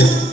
Yeah.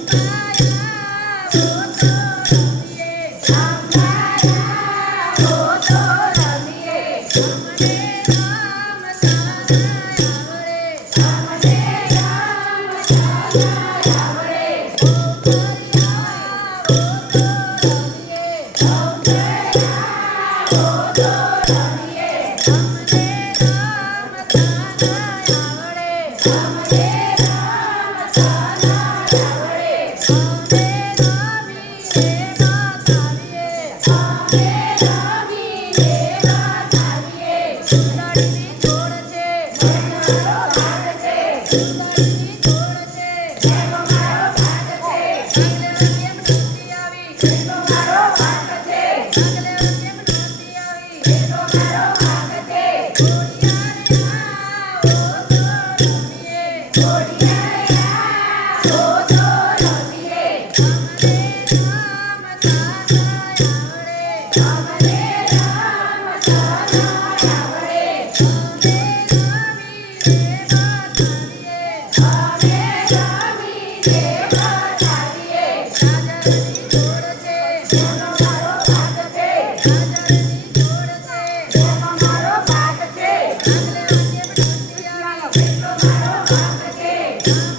love.